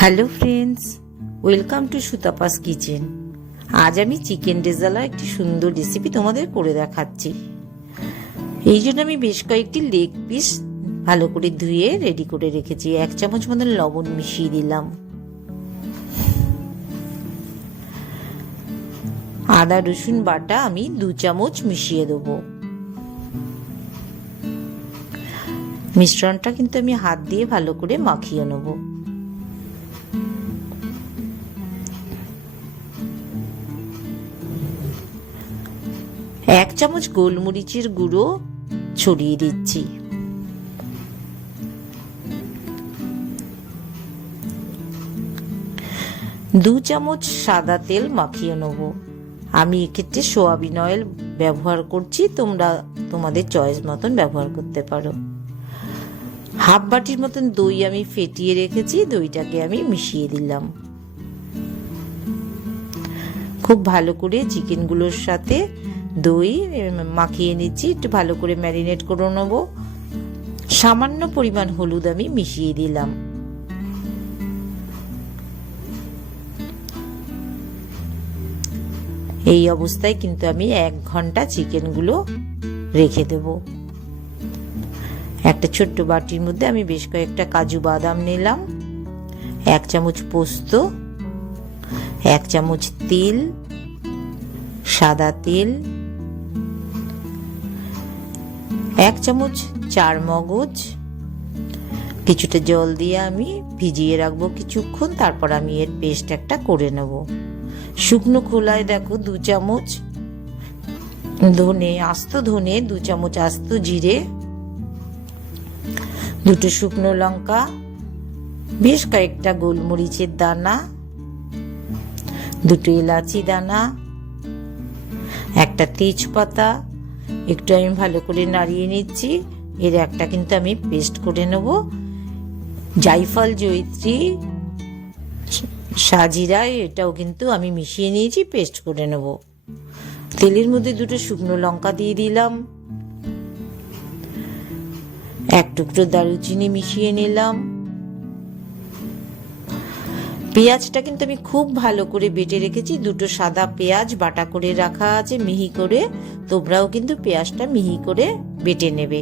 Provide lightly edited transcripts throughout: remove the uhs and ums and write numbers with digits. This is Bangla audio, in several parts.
Hello friends, welcome to Sutapa's kitchen. আজ আমি চিকেন রেজালা একটি সুন্দর রেসিপি তোমাদের করে দেখাচ্ছি। এই জন্য আমি বেশ কয়েকটি লেগ পিস ভালো করে ধুয়ে রেডি করে রেখেছি। 1 চামচ মতন লবণ মিশিয়ে দিলাম। আদা রসুন বাটা আমি 2 চামচ মিশিয়ে দেবো। মিশ্রণটা কিন্তু আমি হাত দিয়ে ভালো করে মাখিয়ে নেবো। এক চামচ গোলমরিচের গুঁড়ো ছড়িয়ে দিচ্ছি। দু চামচ সাদা তেল মাখিয়ে নেব। আমি এক্ষেত্রে সোয়াবিন অয়েল ব্যবহার করছি, তোমরা তোমাদের চয়েস মতন ব্যবহার করতে পারো। হাফ বাটির মতন দই আমি ফেটিয়ে রেখেছি, দইটাকে আমি মিশিয়ে দিলাম। খুব ভালো করে চিকেনগুলোর সাথে দই মাখিয়ে নিচ্ছি, একটু ভালো করে ম্যারিনেট করে নেব। সামান্য পরিমাণ হলুদ আমি মিশিয়ে দিলাম। এই অবস্থায় কিন্তু আমি 1 ঘন্টা চিকেনগুলো রেখে দেব। একটা ছোট্ট বাটির মধ্যে আমি বেশ কয়েকটা কাজু বাদাম নিলাম, 1 চামচ পোস্ত, 1 চামচ তিল, সাদা তেল, 1 চামচ চারমগজ। কিছুটা জল দিয়ে আমি ভিজিয়ে রাখবো কিছুক্ষণ, তারপর আমি এর পেস্ট একটা করে নেব। শুকনো খোলায় দেখো 2 চামচ ধনে, আস্ত ধনে, 2 চামচ আস্ত জিরে, 2টো শুকনো লঙ্কা, বেশ কয়েকটা গোলমরিচের দানা, 2টো এলাচি দানা, একটা তেজপাতা, একটু আমি ভালো করে নাড়িয়ে নিচ্ছি। এর একটা কিন্তু আমি পেস্ট করে নেব। জায়ফল, জয়িত্রী, সাজিরা, এটাও কিন্তু আমি মিশিয়ে নিয়েছি, পেস্ট করে নেব। তেলের মধ্যে 2টো শুকনো লঙ্কা দিয়ে দিলাম, 1 টুকরো দারুচিনি মিশিয়ে নিলাম। পেঁয়াজটা কিন্তু আমি খুব ভালো করে বেটে রেখেছি, 2টো সাদা পেঁয়াজ বাটা করে রাখা আছে মিহি করে। তোমরাও কিন্তু পেঁয়াজটা মিহি করে বেটে নেবে।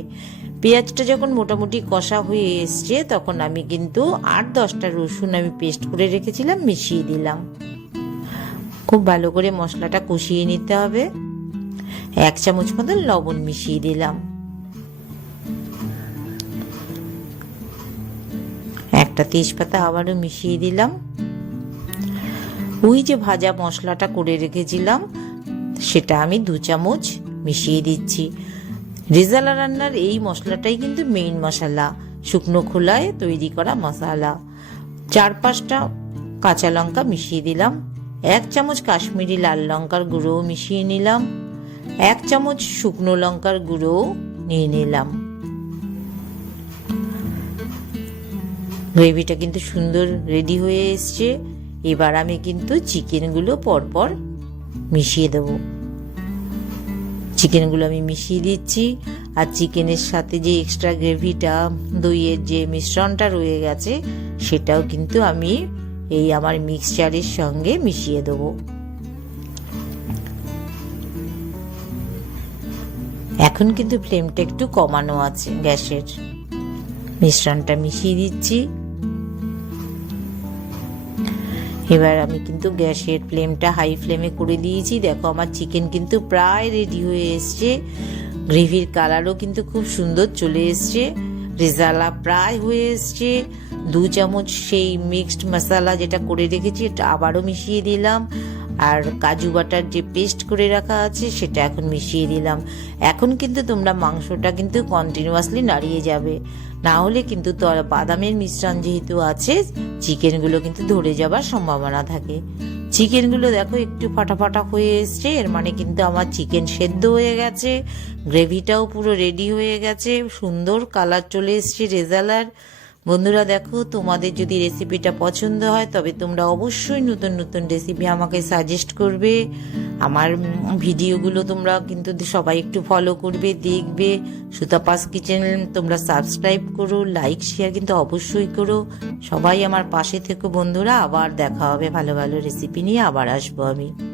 পেঁয়াজটা যখন মোটামুটি কষা হয়ে এসছে, তখন আমি কিন্তু 8-10টা রসুন আমি পেস্ট করে রেখেছিলাম, মিশিয়ে দিলাম। খুব ভালো করে মশলাটা কষিয়ে নিতে হবে। 1 চামচ মতন লবণ মিশিয়ে দিলাম। একটা তেজপাতা আবারও মিশিয়ে দিলাম। ওই যে ভাজা মশলাটা করে রেখেছিলাম, সেটা আমি 2 চামচ মিশিয়ে দিচ্ছি। রেজালা রান্নার এই মশলাটাই কিন্তু মেইন মশলা, শুকনো খোলায় তৈরি করা মশলা। 4-5টা কাঁচা লঙ্কা মিশিয়ে দিলাম। 1 চামচ কাশ্মীরি লাল লঙ্কার গুঁড়ো মিশিয়ে নিলাম। 1 চামচ শুকনো লঙ্কার গুঁড়ো নিয়ে নিলাম। গ্রেভিটা কিন্তু সুন্দর রেডি হয়ে এসছে। এবার আমি কিন্তু চিকেনগুলো পরপর মিশিয়ে দেব। চিকেনগুলো আমি মিশিয়ে দিচ্ছি। আর চিকেনের সাথে যে এক্সট্রা গ্রেভিটা, দইয়ের যে মিশ্রণটা রয়ে গেছে, সেটাও কিন্তু আমি এই আমার মিক্সচারের সঙ্গে মিশিয়ে দেব। এখন কিন্তু ফ্লেমটা একটু কমানো আছে গ্যাসের। মিশ্রণটা মিশিয়ে দিচ্ছি। এবার আমি কিন্তু গ্যাসের ফ্লেমটা হাই ফ্লেমে করে দিয়েছি। দেখো আমার চিকেন কিন্তু প্রায় রেডি হয়ে এসছে। গ্রেভির কালারও কিন্তু খুব সুন্দর চলে এসছে। রেজালা প্রায় হয়ে এসছে। 2 চামচ সেই মিক্সড মশলা যেটা করে রেখেছি, এটা আবারও মিশিয়ে দিলাম। আর কাজু বাটার যে পেস্ট করে রাখা আছে, সেটা এখন মিশিয়ে দিলাম। এখন কিন্তু তোমরা মাংসটা কিন্তু কন্টিনিউয়াসলি নাড়িয়ে যাবে, না হলে কিন্তু বাদামের মিশ্রণ যেহেতু আছে, চিকেনগুলো কিন্তু ধরে যাবার সম্ভাবনা থাকে। চিকেনগুলো দেখো একটু ফাটা ফাটা হয়ে এসছে, এর মানে কিন্তু আমার চিকেন সেদ্ধ হয়ে গেছে। গ্রেভিটাও পুরো রেডি হয়ে গেছে, সুন্দর কালার চলে এসছে রেজালার। বন্ধুরা দেখো, তোমাদের যদি রেসিপিটা পছন্দ হয়, তবে তোমরা অবশ্যই নতুন নতুন রেসিপি আমাকে সাজেস্ট করবে। আমার ভিডিওগুলো তোমরা কিন্তু সবাই একটু ফলো করবে, দেখবে। সুতাপাস কিচেন তোমরা সাবস্ক্রাইব করো, লাইক শেয়ার কিন্তু অবশ্যই করো। সবাই আমার পাশে থেকো বন্ধুরা। আবার দেখা হবে ভালো ভালো রেসিপি নিয়ে, আবার আসবো আমি।